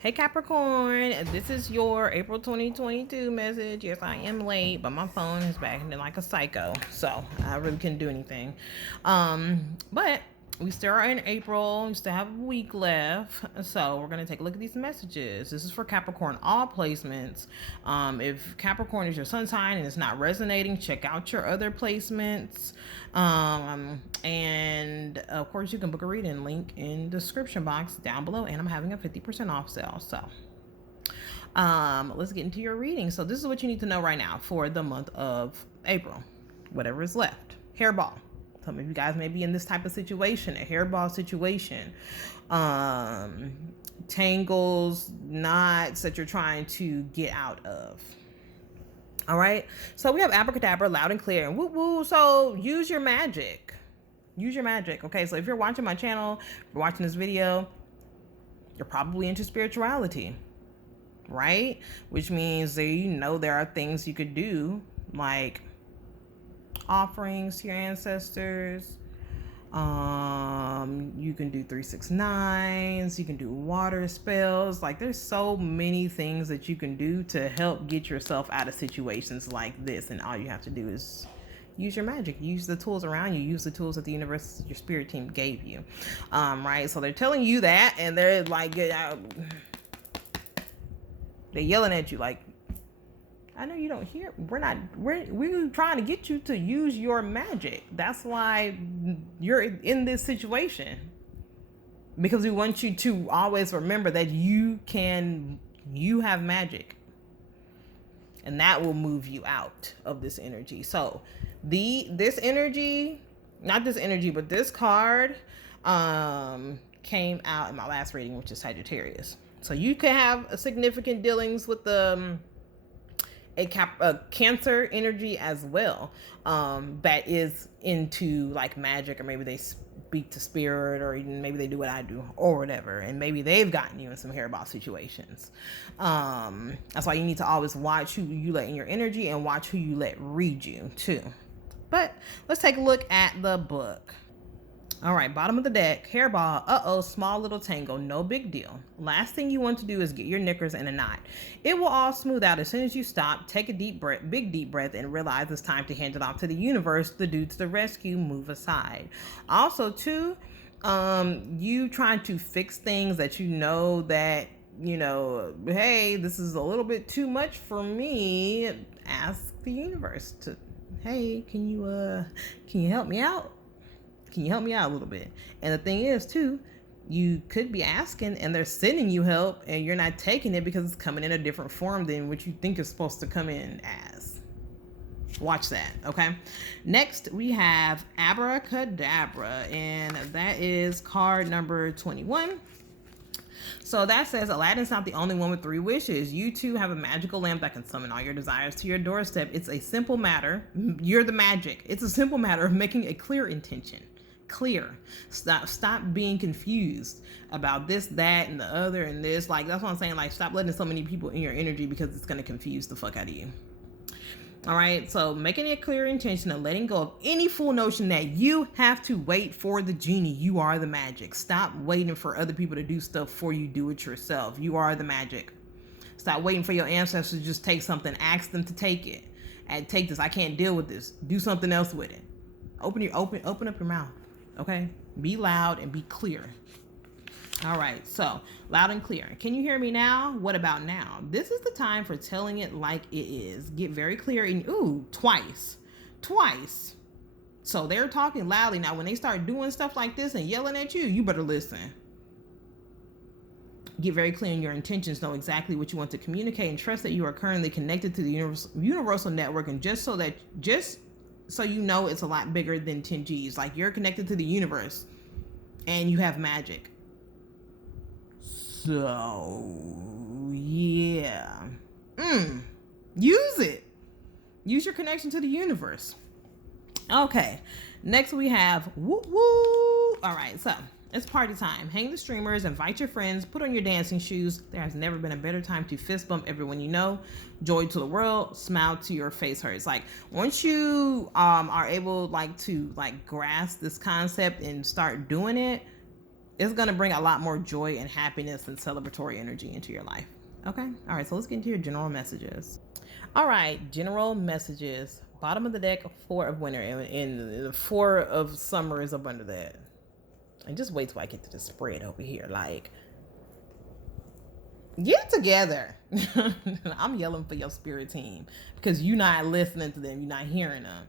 Hey Capricorn, this is your April 2022 message. Yes, I am late, but my phone is acting like a psycho, so I really couldn't do anything. But we still are in April. We still have a week left, so we're gonna take a look at these messages. This is for Capricorn all placements. If Capricorn is your sun sign and it's not resonating, check out your other placements. And of course, you can book a reading, link in the description box down below, and I'm having a 50% off sale. So let's get into your reading. So this is what you need to know right now for the month of April, whatever is left. Hairball. Some of you guys may be in this type of situation, a hairball situation. Tangles, knots that you're trying to get out of. All right. So we have abracadabra, loud and clear, and woo woo. So use your magic. Use your magic. Okay. So if you're watching my channel, if you're watching this video, you're probably into spirituality, right? Which means that there are things you could do, like offerings to your ancestors. You can do 369s, you can do water spells. Like, there's so many things that you can do to help get yourself out of situations like this, and all you have to do is use your magic, use the tools around you, use the tools that the universe, your spirit team gave you. Right? So they're telling you that, and they're like, they're yelling at you like, I know you don't hear. We're trying to get you to use your magic. That's why you're in this situation, because we want you to always remember that you have magic, and that will move you out of this energy. So this energy, not this energy, but this card came out in my last reading, which is Sagittarius. So you can have a significant dealings with the a Cancer energy as well, that is into like magic, or maybe they speak to spirit, or even maybe they do what I do or whatever, and maybe they've gotten you in some hairball situations. That's why you need to always watch who you let in your energy and watch who you let read you too. But let's take a look at the book. All right, bottom of the deck, hairball, small little tangle, no big deal. Last thing you want to do is get your knickers in a knot. It will all smooth out as soon as you stop, take a big deep breath, and realize it's time to hand it off to the universe, the dude to the rescue, move aside. Also, too, you trying to fix things that that, hey, this is a little bit too much for me. Ask the universe to, hey, can you help me out? Can you help me out a little bit? And the thing is, too, you could be asking and they're sending you help, and you're not taking it because it's coming in a different form than what you think it's supposed to come in as. Watch that, okay? Next, we have abracadabra, and that is card number 21. So that says, Aladdin's not the only one with 3 wishes. You too have a magical lamp that can summon all your desires to your doorstep. It's a simple matter. You're the magic. It's a simple matter of making a clear intention. Clear. Stop being confused about this, that, and the other, and this. Like, that's what I'm saying. Like, stop letting so many people in your energy, because it's going to confuse the fuck out of you. All right, so making a clear intention of letting go of any fool notion that you have to wait for the genie. You are the magic. Stop waiting for other people to do stuff before you do it yourself. You are the magic. Stop waiting for your ancestors to just take something. Ask them to take it. And take this. I can't deal with this. Do something else with it. Open up your mouth. Okay? Be loud and be clear. All right, so loud and clear. Can you hear me now? What about now? This is the time for telling it like it is. Get very clear and twice. So they're talking loudly. Now, when they start doing stuff like this and yelling at you, you better listen. Get very clear in your intentions. Know exactly what you want to communicate, and trust that you are currently connected to the universal network. And just so you know, it's a lot bigger than 10 G's. Like, you're connected to the universe and you have magic. So, yeah. Use it. Use your connection to the universe. Okay. Next we have woo woo. All right, so it's party time. Hang the streamers, invite your friends, put on your dancing shoes. There has never been a better time to fist bump everyone you know. Joy to the world, smile to your face hurts. Like, once you are able to grasp this concept and start doing it, It's going to bring a lot more joy and happiness and celebratory energy into your life. Okay. All right. So let's get into your general messages. All right. General messages. Bottom of the deck, 4 of winter, and the 4 of summer is up under that. And just wait till I get to the spread over here. Like, get together. I'm yelling for your spirit team because you're not listening to them. You're not hearing them.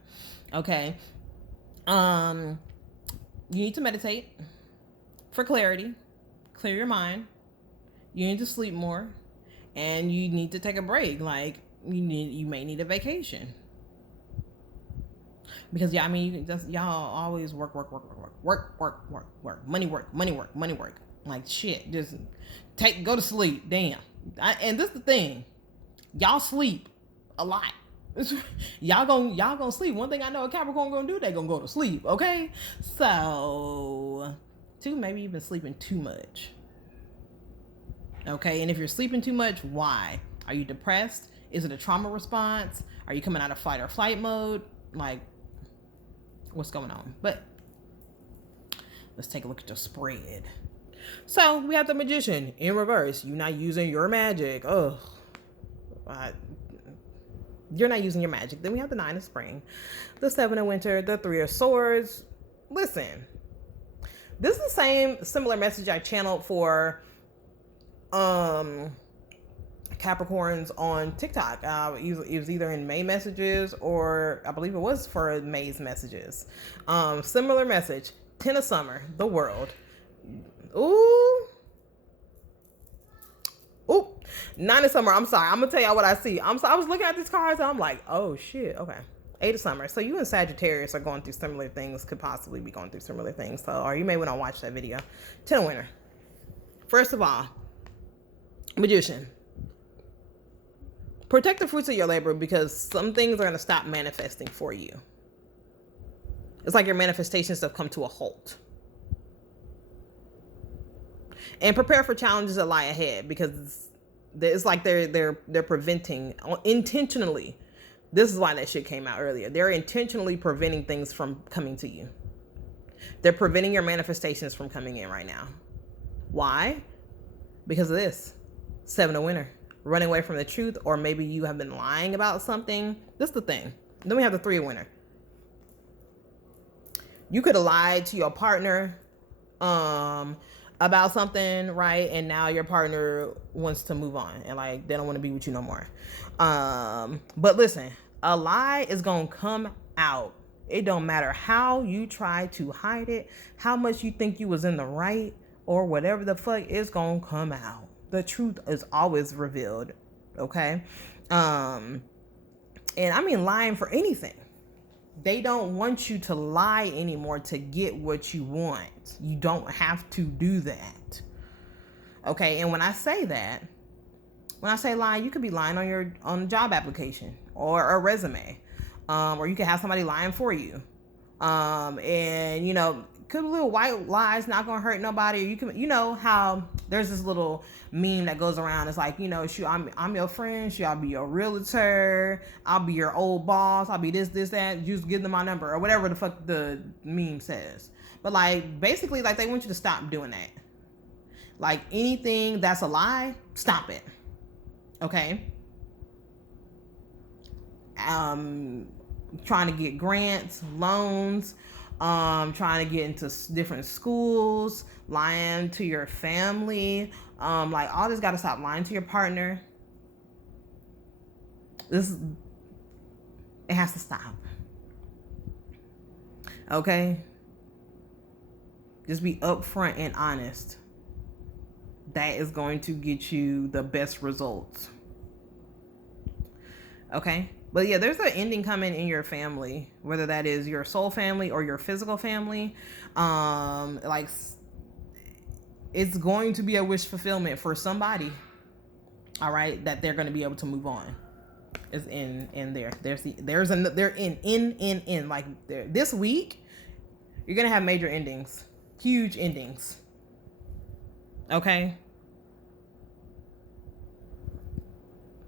Okay. You need to meditate for clarity. Clear your mind. You need to sleep more, and you need to take a break. Like, you may need a vacation. Because yeah, I mean, y'all always work, money work. Like shit, just go to sleep. Damn. And this is the thing, y'all sleep a lot. y'all gonna sleep. One thing I know a Capricorn gonna do, they gonna go to sleep. Okay, so 2, maybe you've been sleeping too much. Okay, and if you're sleeping too much, why? Are you depressed? Is it a trauma response? Are you coming out of fight or flight mode? Like, what's going on? But let's take a look at your spread. So we have the Magician in reverse. You're not using your magic. You're not using your magic. Then we have the 9 of spring, the 7 of winter, the 3 of swords. Listen, this is the similar message I channeled for Capricorns on TikTok. It was either in May messages, or I believe it was for May's messages. Similar message. 10 of summer, the world. Ooh. 9 of summer. I'm sorry. I'm gonna tell y'all what I see. I was looking at these cards and I'm like, oh shit. Okay. 8 of summer. So you and Sagittarius are going through similar things. Could possibly be going through similar things. So, or you may want to watch that video. 10 of winter. First of all, Magician. Protect the fruits of your labor, because some things are going to stop manifesting for you. It's like your manifestations have come to a halt. And prepare for challenges that lie ahead, because it's like they're preventing intentionally. This is why that shit came out earlier. They're intentionally preventing things from coming to you. They're preventing your manifestations from coming in right now. Why? Because of this. 7 of winter. Running away from the truth, or maybe you have been lying about something. This is the thing. Then we have the 3 of winter. You could have lied to your partner about something, right? And now your partner wants to move on, and like they don't want to be with you no more. But listen, a lie is gonna come out. It don't matter how you try to hide it, how much you think you was in the right, or whatever the fuck, it's gonna come out. The truth is always revealed, okay? And I mean lying for anything. They don't want you to lie anymore to get what you want. You don't have to do that, okay? And when I say lying, you could be lying on a job application or a resume, or you could have somebody lying for you, and you know, could little white lies not gonna hurt nobody. You can, you know how there's this little meme that goes around. It's like, you know, shoot, I'm your friend. Should I'll be your realtor? I'll be your old boss. I'll be this, that. Just give them my number or whatever the fuck the meme says. But like, basically, like they want you to stop doing that. Like anything that's a lie, stop it. Okay. Trying to get grants, loans. Trying to get into different schools, lying to your family, like all this got to stop. Lying to your partner. It has to stop. Okay? Just be upfront and honest. That is going to get you the best results. Okay? But yeah, there's an ending coming in your family, whether that is your soul family or your physical family. Like it's going to be a wish fulfillment for somebody. All right, that they're going to be able to move on. Is in there. They're in like there. This week, you're gonna have major endings, huge endings. Okay.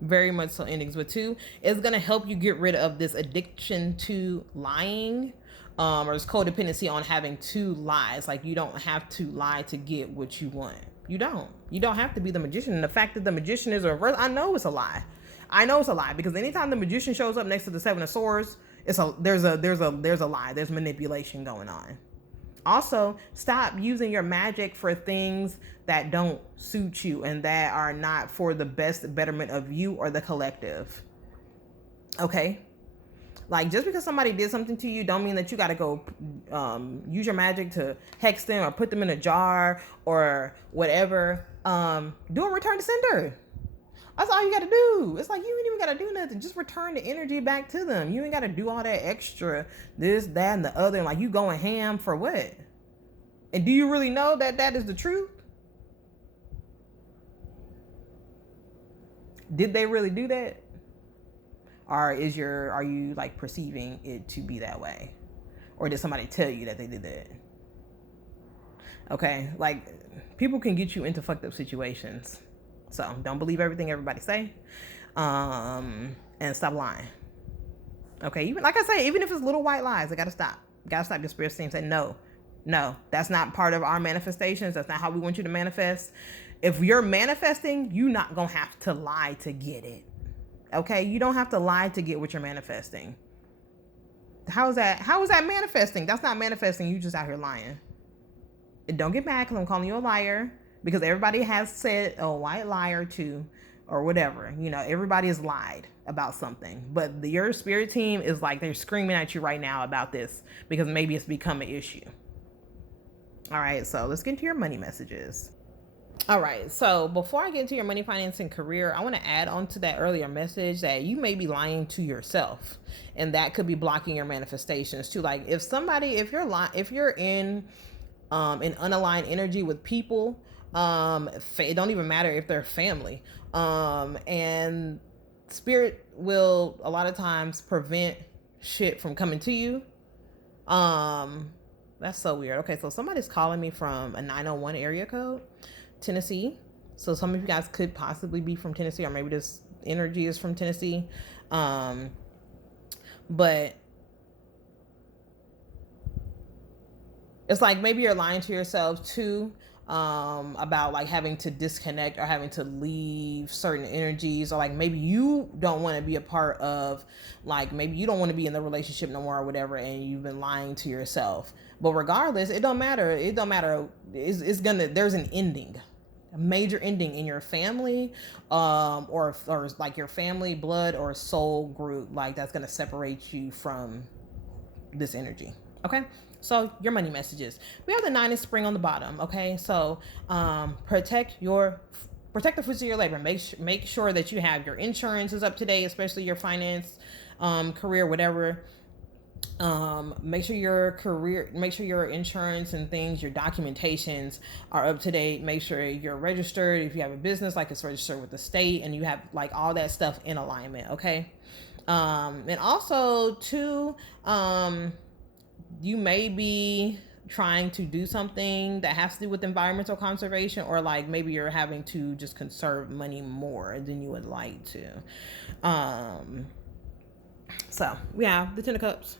Very much so endings. But 2 is going to help you get rid of this addiction to lying, or there's codependency on having to lie. It's like you don't have to lie to get what you want. You don't have to be the magician. And the fact that the magician is a reverse, I know it's a lie. I know it's a lie, because anytime the magician shows up next to the Seven of Swords, there's a lie. There's manipulation going on. Also, stop using your magic for things that don't suit you and that are not for the best betterment of you or the collective. Okay? Like, just because somebody did something to you don't mean that you got to go use your magic to hex them or put them in a jar or whatever. Do a return to sender. That's all you got to do. It's like, you ain't even got to do nothing. Just return the energy back to them. You ain't got to do all that extra, this, that, and the other. Like, you going ham for what? And do you really know that that is the truth? Did they really do that? Or are you like perceiving it to be that way? Or did somebody tell you that they did that? Okay, like, people can get you into fucked up situations. So don't believe everything everybody say, and stop lying. Okay, even like I say, even if it's little white lies, I gotta stop. Gotta stop your spirit team saying no, that's not part of our manifestations. That's not how we want you to manifest. If you're manifesting, you're not gonna have to lie to get it. Okay, you don't have to lie to get what you're manifesting. How is that manifesting? That's not manifesting. You just out here lying. And don't get mad because I'm calling you a liar. Because everybody has said a white liar too, or whatever. You know, everybody has lied about something. But your spirit team is like, they're screaming at you right now about this because maybe it's become an issue. All right, so let's get into your money messages. All right, so before I get into your money, finance, and career, I want to add on to that earlier message that you may be lying to yourself, and that could be blocking your manifestations too. Like, if you're in an unaligned energy with people, it don't even matter if they're family, and spirit will a lot of times prevent shit from coming to you. That's so weird. Okay, so somebody's calling me from a 901 area code, Tennessee. So some of you guys could possibly be from Tennessee, or maybe this energy is from Tennessee. But it's like maybe you're lying to yourself too, about like having to disconnect or having to leave certain energies, or like maybe you don't want to be a part of, like maybe you don't want to be in the relationship no more or whatever, and you've been lying to yourself. But regardless, it don't matter. There's an ending, a major ending in your family, or like your family, blood, or soul group, like that's gonna separate you from this energy. Okay. So your money messages. We have the 9 of spring on the bottom. Okay. So protect the fruits of your labor. Make sure that you have your insurance is up to date, especially your finance, career, whatever. Make sure your insurance and things, your documentations are up to date. Make sure you're registered. If you have a business, like it's registered with the state, and you have like all that stuff in alignment. Okay. And also too, you may be trying to do something that has to do with environmental conservation, or like maybe you're having to just conserve money more than you would like to. So we have the 10 of cups,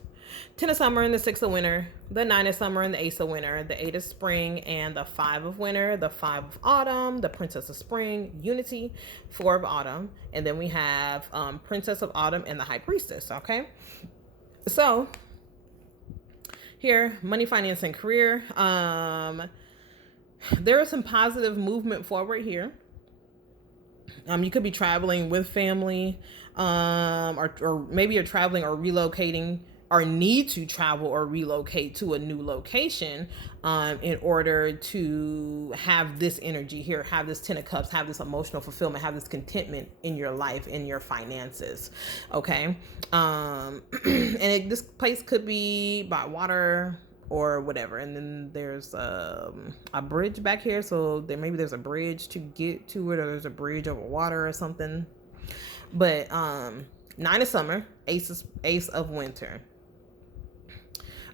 10 of summer and the 6 of winter, the 9 of summer and the ace of winter, the 8 of spring and the 5 of winter, the 5 of autumn, the princess of spring, unity, 4 of autumn, and then we have princess of autumn and the high priestess. Okay, so here, money, finance, and career. There is some positive movement forward here. You could be traveling with family, or maybe you're traveling or relocating, or need to travel or relocate to a new location, in order to have this energy here, have this 10 of cups, have this emotional fulfillment, have this contentment in your life, in your finances. Okay. And this place could be by water or whatever. And then there's a bridge back here. So there's a bridge to get to it, or there's a bridge over water or something. But 9 of summer, ace of winter.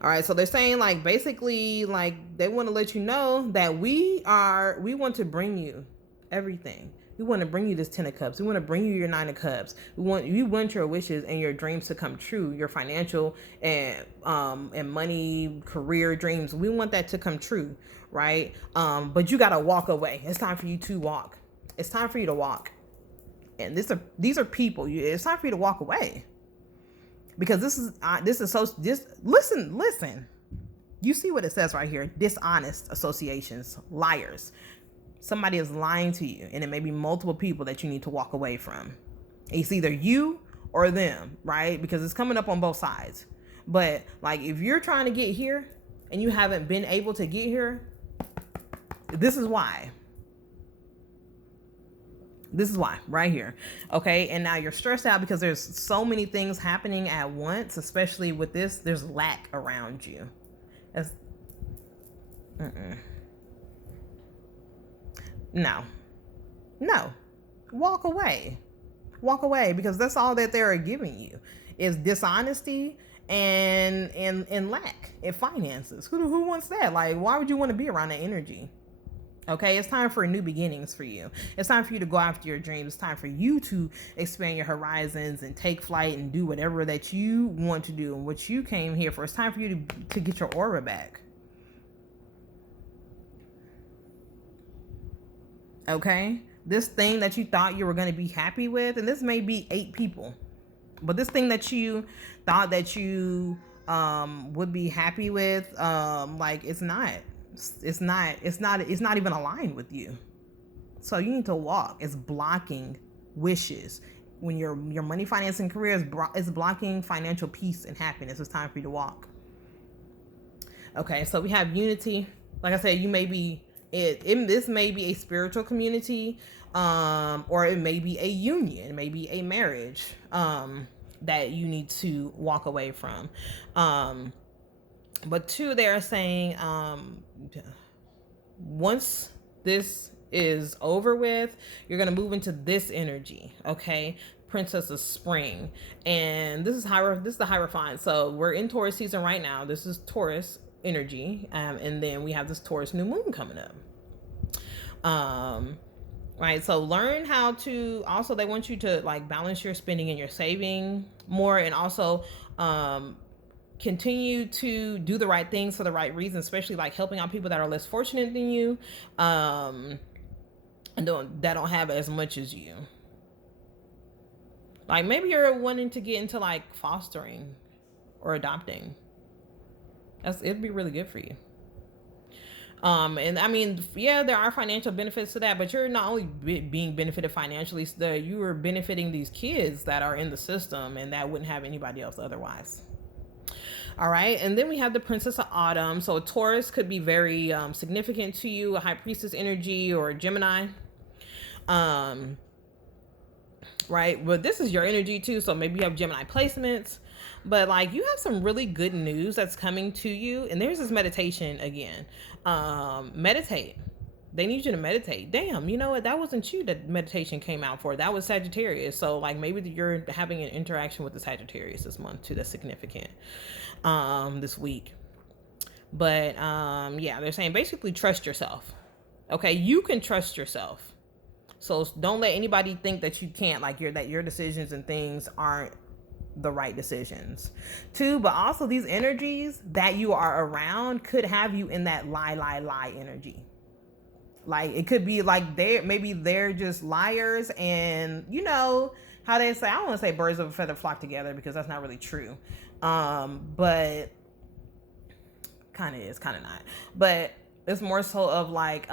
All right, so they're saying like basically like they want to let you know that we want to bring you everything. We want to bring you this 10 of cups. We want to bring you your 9 of cups. You want your wishes and your dreams to come true, your financial and money, career dreams. We want that to come true, right? But you got to walk away. It's time for you to walk. It's time for you to walk. And these are people. It's time for you to walk away. Because listen. You see what it says right here. Dishonest associations, liars. Somebody is lying to you, and it may be multiple people that you need to walk away from. It's either you or them, right? Because it's coming up on both sides. But like, if you're trying to get here and you haven't been able to get here, this is why. This is why, right here. Okay. And now you're stressed out because there's so many things happening at once, especially with this. There's lack around you. No. Walk away, because that's all that they're giving you is dishonesty and lack in finances. Who wants that? Like, why would you want to be around that energy? Okay, it's time for new beginnings for you. It's time for you to go after your dreams. It's time for you to expand your horizons and take flight and do whatever that you want to do and what you came here for. It's time for you to get your aura back. Okay, this thing that you thought you were going to be happy with, and this may be 8 people, but this thing that you thought that you would be happy with, like, it's not even aligned with you. So you need to walk. It's blocking wishes. When your money, finance, and career is blocking financial peace and happiness. It's time for you to walk. Okay, so we have unity. Like I said, you may be this may be a spiritual community, or it may be a union, maybe a marriage, that you need to walk away from. But 2, they're saying, once this is over with, you're going to move into this energy. Okay. Princess of Spring. And this is the Hierophant. So we're in Taurus season right now. This is Taurus energy. And then we have this Taurus new moon coming up. Right. So learn how to, also, they want you to like balance your spending and your saving more, and also, continue to do the right things for the right reasons, especially like helping out people that are less fortunate than you, and that don't have as much as you. Like, maybe you're wanting to get into like fostering or adopting. It'd be really good for you. And I mean, yeah, there are financial benefits to that, but you're not only being benefited financially, you are benefiting these kids that are in the system, and that wouldn't have anybody else otherwise. All right. And then we have the Princess of Autumn. So a Taurus could be very significant to you, a High Priestess energy, or a Gemini. Right. But this is your energy too. So maybe you have Gemini placements, but like, you have some really good news that's coming to you. And there's this meditation again. Meditate. They need you to meditate. Damn, you know what? That wasn't you that meditation came out for. That was Sagittarius. So like, maybe you're having an interaction with the Sagittarius this month too. That's significant, this week. But, yeah, they're saying basically trust yourself. Okay. You can trust yourself. So don't let anybody think that you can't, like that your decisions and things aren't the right decisions too. But also, these energies that you are around could have you in that lie energy. Like, it could be like they're just liars, and you know how they say, I don't want to say birds of a feather flock together, because that's not really true. But kind of is, kind of not. But it's more so of like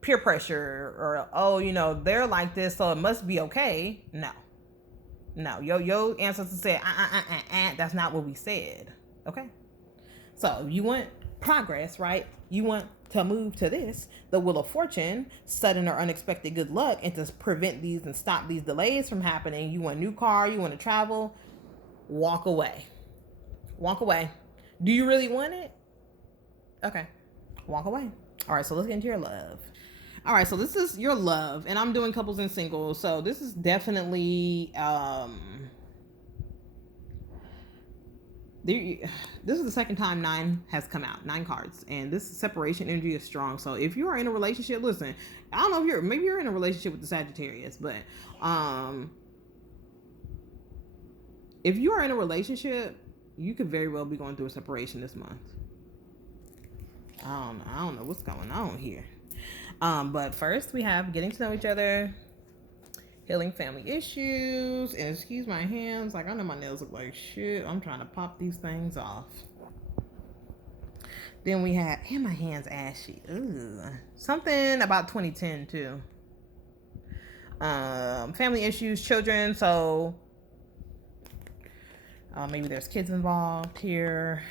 peer pressure, or, oh, you know, they're like this, so it must be okay. No, your ancestors said, that's not what we said. Okay. So you want progress, right? You want to move to this, the Wheel of Fortune, sudden or unexpected good luck, and to prevent these and stop these delays from happening. You want a new car, you want to travel, walk away. Do you really want it? Okay. Walk away. All right. So let's get into your love. All right. So this is your love, and I'm doing couples and singles. So this is definitely, This is the second time 9 has come out, 9 cards, and this separation energy is strong. So if you are in a relationship, listen, I don't know if maybe you're in a relationship with the Sagittarius, but if you are in a relationship, you could very well be going through a separation this month. I don't know what's going on here. But first we have getting to know each other, healing family issues, and excuse my hands, like I know my nails look like shit. I'm trying to pop these things off. Then we have, and my hands ashy. Ugh. Something about 2010 too. Family issues, children. So maybe there's kids involved here.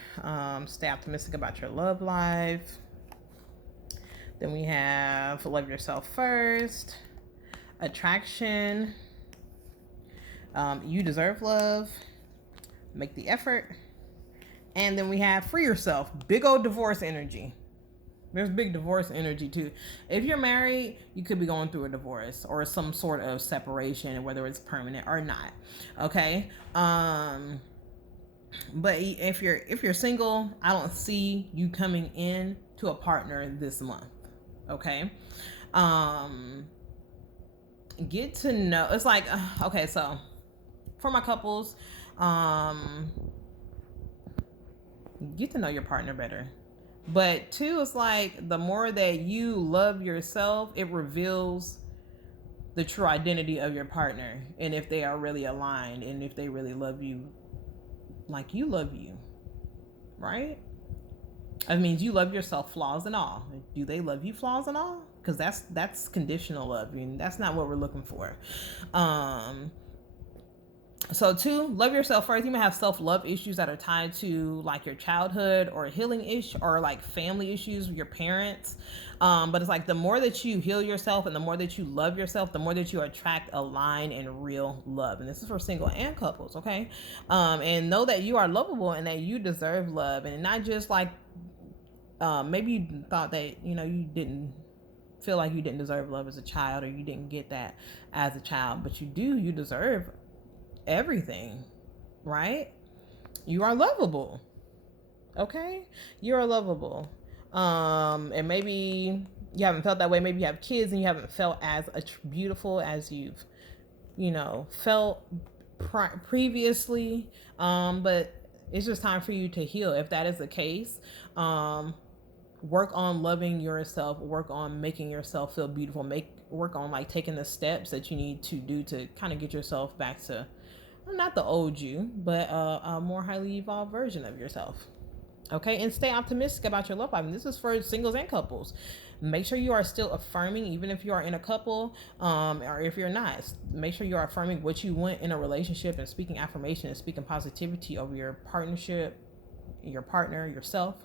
Stay optimistic about your love life. Then we have love yourself first. Attraction. You deserve love. Make the effort. And then we have free yourself. Big old divorce energy. There's big divorce energy too. If you're married, you could be going through a divorce or some sort of separation, whether it's permanent or not. Okay. But if you're single, I don't see you coming in to a partner this month. Okay. Get to know, it's like, okay, so for my couples, get to know your partner better. But two, it's like the more that you love yourself, it reveals the true identity of your partner, and if they are really aligned, and if they really love you like you love you, right? That means you love yourself, flaws and all. Do they love you, flaws and all? Because that's conditional love. I mean, that's not what we're looking for. So two, love yourself first. You may have self-love issues that are tied to like your childhood or healing issue or like family issues with your parents. But it's like the more that you heal yourself and the more that you love yourself, the more that you attract aligned and real love. And this is for single and couples, okay? And know that you are lovable and that you deserve love, and not just like maybe you thought that, you know, you didn't feel like you didn't deserve love as a child, or you didn't get that as a child, but you do. You deserve everything, right? You are lovable, okay? You are lovable. And maybe you haven't felt that way. Maybe you have kids and you haven't felt as beautiful as you've, you know, felt previously. But it's just time for you to heal. If that is the case, work on loving yourself, work on making yourself feel beautiful, work on like taking the steps that you need to do to kind of get yourself back to, well, not the old you, but a more highly evolved version of yourself. Okay, and stay optimistic about your love life. And this is for singles and couples. Make sure you are still affirming, even if you are in a couple, or if you're not. Make sure you are affirming what you want in a relationship and speaking affirmation and speaking positivity over your partnership, your partner, yourself.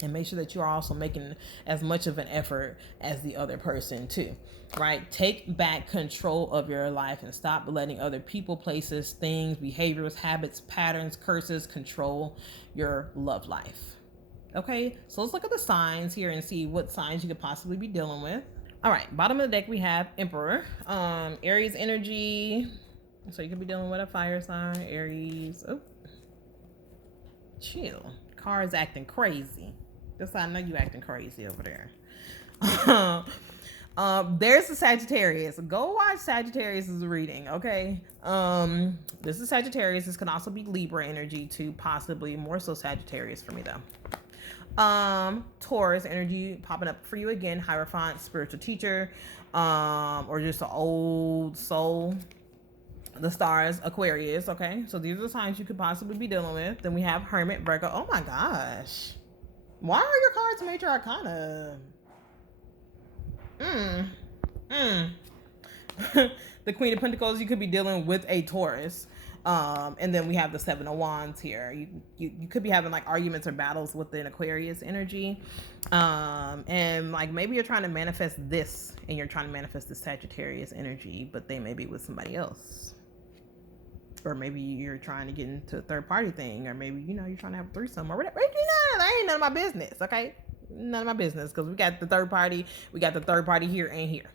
And make sure that you are also making as much of an effort as the other person too, right? Take back control of your life and stop letting other people, places, things, behaviors, habits, patterns, curses control your love life. Okay, so let's look at the signs here and see what signs you could possibly be dealing with. All right, bottom of the deck we have Emperor, Aries energy. So you could be dealing with a fire sign, Aries. Oh, chill. Car's acting crazy. That's how I know you acting crazy over there. There's the Sagittarius. Go watch Sagittarius' reading, okay? This is Sagittarius. This can also be Libra energy too, possibly more so Sagittarius for me though. Taurus energy popping up for you again, Hierophant, spiritual teacher, or just an old soul. The stars, Aquarius, okay? So these are the signs you could possibly be dealing with. Then we have Hermit, Virgo. Oh my gosh. Why are your cards Major Arcana? The Queen of Pentacles, you could be dealing with a Taurus. And then we have the Seven of Wands here. You could be having like arguments or battles with an Aquarius energy. And like maybe you're trying to manifest this and you're trying to manifest the Sagittarius energy, but they may be with somebody else. Or maybe you're trying to get into a third party thing, or maybe, you know, you're trying to have a threesome or whatever. You know, that ain't none of my business, okay? None of my business, because we got the third party here and here.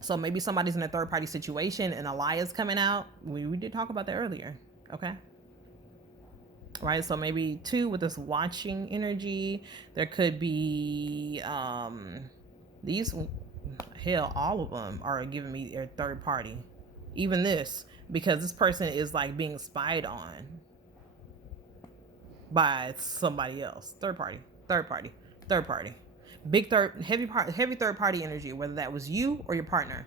So maybe somebody's in a third party situation and a lie is coming out. We did talk about that earlier. Okay. Right. So maybe 2 with this watching energy. There could be these, hell, all of them are giving me their third party. Even this, because this person is like being spied on by somebody else. Third party, third party, third party. Big third, heavy third party energy, whether that was you or your partner.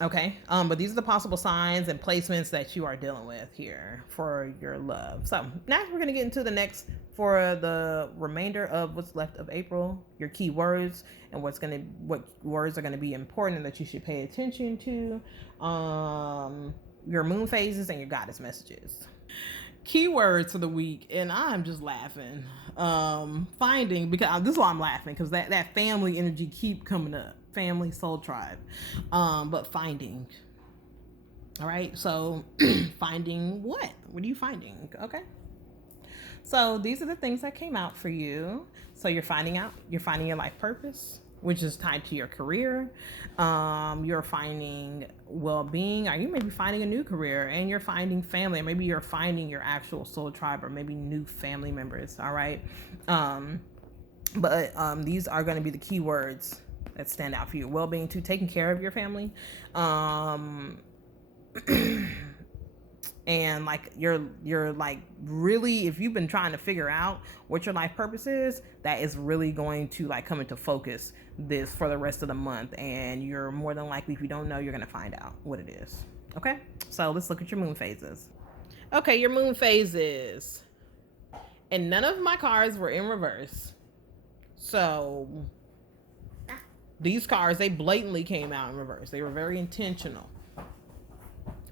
Okay. But these are the possible signs and placements that you are dealing with here for your love. So now we're going to get into the next, for the remainder of what's left of April, your key words and what words are going to be important and that you should pay attention to. Your moon phases and your goddess messages. Keywords for the week, and I'm just laughing. Finding, because this is why I'm laughing, because that family energy keep coming up. Family, soul tribe. But finding. All right. So finding what? What are you finding? Okay. So these are the things that came out for you. So you're finding your life purpose, which is tied to your career. You're finding well-being, or you may be finding a new career, and you're finding family, or maybe you're finding your actual soul tribe, or maybe new family members. All right. But these are going to be the key words that stand out for you. Well-being, too, taking care of your family. And like you're like, really, if you've been trying to figure out what your life purpose is, that is really going to like come into focus this for the rest of the month, and you're more than likely, if you don't know, you're going to find out what it is. Okay, so let's look at your moon phases. Okay, your moon phases, and none of my cards were in reverse, so these cards, they blatantly came out in reverse. They were very intentional.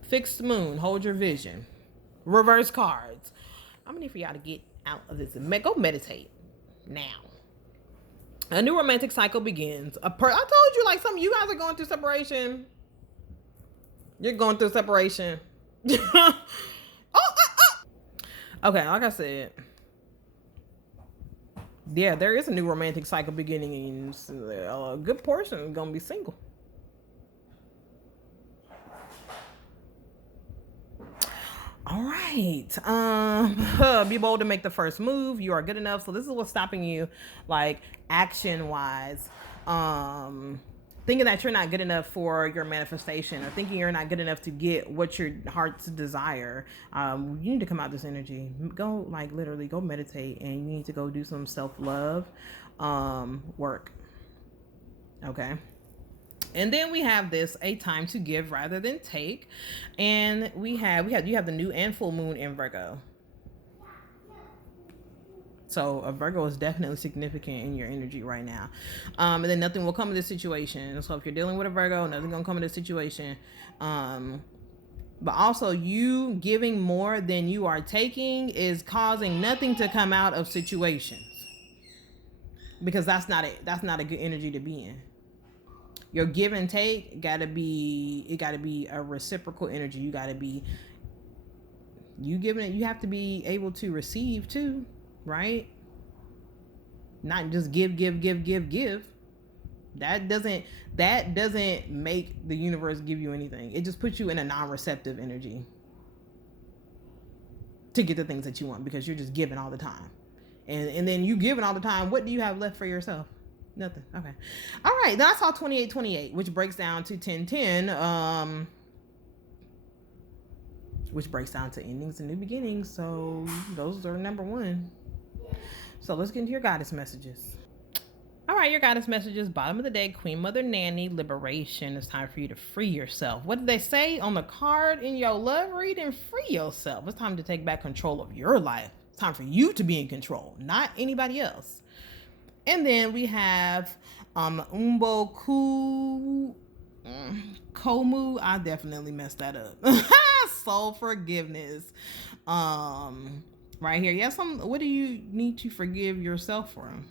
Fixed moon, hold your vision. Reverse cards. I'm gonna need for y'all to get out of this and go meditate now. A new romantic cycle begins. I told you, like, some of you guys are going through separation. You're going through separation. Okay, like I said, yeah, there is a new romantic cycle beginning, and a good portion is gonna be single. All right. Be bold to make the first move. You are good enough. So this is what's stopping you, like, action wise. Thinking that you're not good enough for your manifestation, or thinking you're not good enough to get what your heart's desire. You need to come out this energy. Go, like, literally go meditate, and you need to go do some self-love work. Okay. And then we have this, a time to give rather than take. And you have the new and full moon in Virgo. So a Virgo is definitely significant in your energy right now. And then nothing will come of this situation. So if you're dealing with a Virgo, nothing's gonna come of this situation. But also, you giving more than you are taking is causing nothing to come out of situations, because that's not a good energy to be in. Your give and take gotta be a reciprocal energy. You have to be able to receive too, right? Not just give. That doesn't make the universe give you anything. It just puts you in a non-receptive energy to get the things that you want, because you're just giving all the time. And then you giving all the time, what do you have left for yourself? Nothing. Okay. All right. That's all 28-28, which breaks down to 10-10, which breaks down to endings and new beginnings. So those are number 1. So let's get into your goddess messages. All right, your goddess messages, bottom of the day, Queen Mother Nanny, liberation. It's time for you to free yourself. What did they say on the card in your love reading? Free yourself. It's time to take back control of your life. It's time for you to be in control, not anybody else. And then we have Umbo Komu. I definitely messed that up. Soul forgiveness. Right here. Yes, what do you need to forgive yourself from?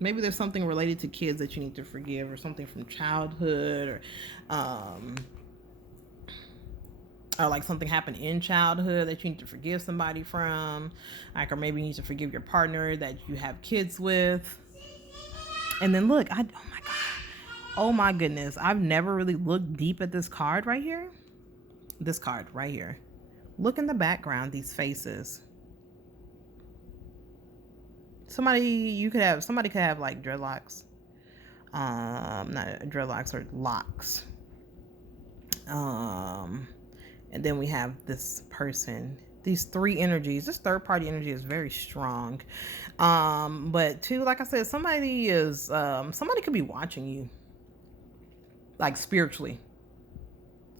Maybe there's something related to kids that you need to forgive, or something from childhood, or like something happened in childhood that you need to forgive somebody from, like, or maybe you need to forgive your partner that you have kids with. And then look, oh my goodness, I've never really looked deep at this card right here. Look in the background, these faces. Somebody could have like dreadlocks. Not dreadlocks, or locks. And then we have this person. These three energies. This third party energy is very strong. But two, like I said, somebody could be watching you, like spiritually.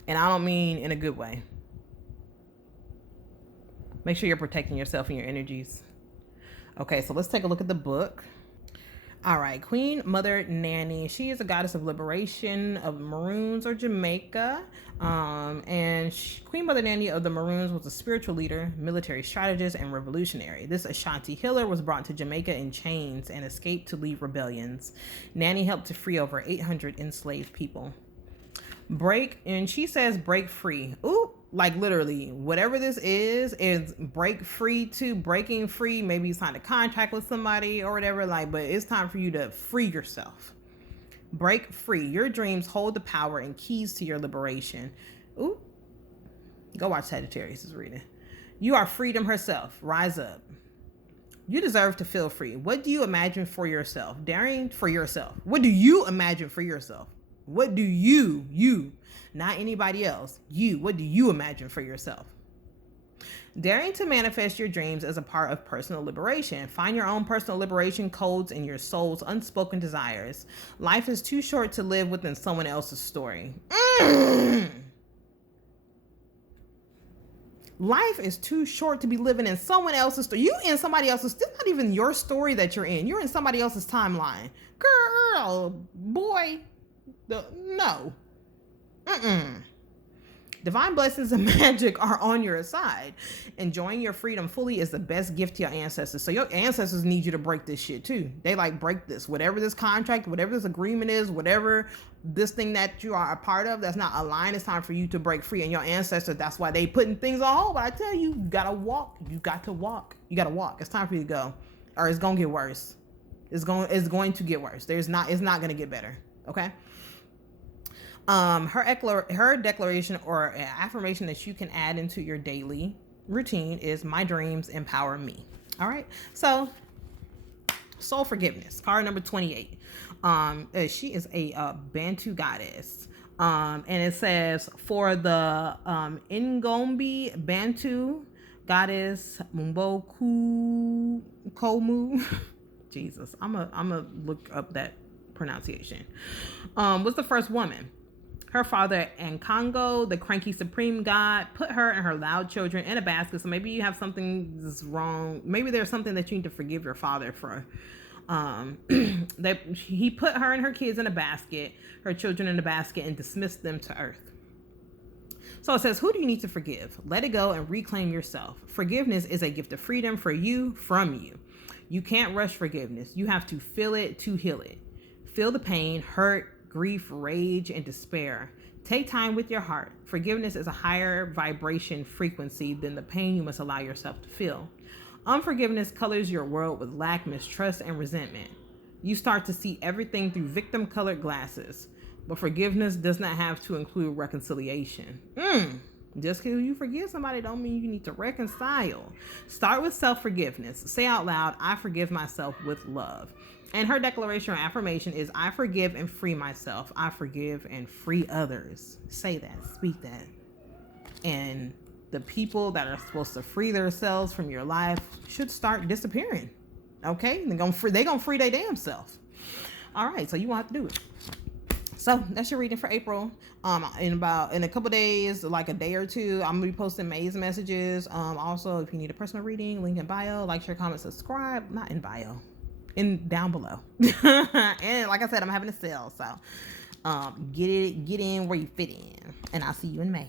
And I don't mean in a good way. Make sure you're protecting yourself and your energies. Okay, so let's take a look at the book. All right, Queen Mother Nanny. She is a goddess of liberation of Maroons or Jamaica. Queen Mother Nanny of the Maroons was a spiritual leader, military strategist, and revolutionary. This Ashanti healer was brought to Jamaica in chains and escaped to lead rebellions. Nanny helped to free over 800 enslaved people. And she says break free. Ooh, like literally, whatever this is breaking free. Maybe you signed a contract with somebody or whatever, but it's time for you to free yourself. Break free. Your dreams hold the power and keys to your liberation. Ooh, go watch Sagittarius' reading. You are freedom herself. Rise up. You deserve to feel free. What do you imagine for yourself? Daring for yourself. What do you imagine for yourself? What do you, not anybody else, what do you imagine for yourself? Daring to manifest your dreams as a part of personal liberation. Find your own personal liberation codes and your soul's unspoken desires. Life is too short to live within someone else's story. Life is too short to be living in someone else's story. You in somebody else's, it's not even your story that you're in. You're in somebody else's timeline. Girl, boy. No. Divine blessings and magic are on your side. Enjoying your freedom fully is the best gift to your ancestors. So your ancestors need you to break this shit too. They break this. Whatever this contract, whatever this agreement is, whatever this thing that you are a part of that's not aligned, it's time for you to break free. And your ancestors, that's why they putting things on hold. But I tell you, you gotta walk. You got to walk. You gotta walk. It's time for you to go. Or it's gonna get worse. It's going to get worse. It's not gonna get better. Okay? Her declaration or affirmation that you can add into your daily routine is my dreams empower me. All right. So soul forgiveness, card number 28. She is a Bantu goddess. And it says for the Ngombe Bantu goddess Mumboku Komu. Jesus, I'm a look up that pronunciation. Was the first woman. Her father, Nkango, the cranky supreme god, put her and her loud children in a basket. So maybe you have something that's wrong. Maybe there's something that you need to forgive your father for. He put her and her kids in a basket, her children in a basket, and dismissed them to earth. So it says, who do you need to forgive? Let it go and reclaim yourself. Forgiveness is a gift of freedom for you, from you. You can't rush forgiveness. You have to feel it to heal it. Feel the pain, hurt, grief, rage, and despair. Take time with your heart. Forgiveness is a higher vibration frequency than the pain you must allow yourself to feel. Unforgiveness colors your world with lack, mistrust, and resentment. You start to see everything through victim-colored glasses. But forgiveness does not have to include reconciliation. Just because you forgive somebody don't mean you need to reconcile. Start with self-forgiveness. Say out loud, I forgive myself with love. And her declaration or affirmation is, I forgive and free myself. I forgive and free others. Say that, speak that. And the people that are supposed to free themselves from your life should start disappearing. Okay? They're gonna free their damn self. All right, so you won't have to do it. So that's your reading for April. In a couple days, like a day or two, I'm gonna be posting May's messages. Also, if you need a personal reading, link in bio. Like, share, comment, subscribe. Not in bio. Down below. And like I said, I'm having a sale, so get in where you fit in, and I'll see you in May.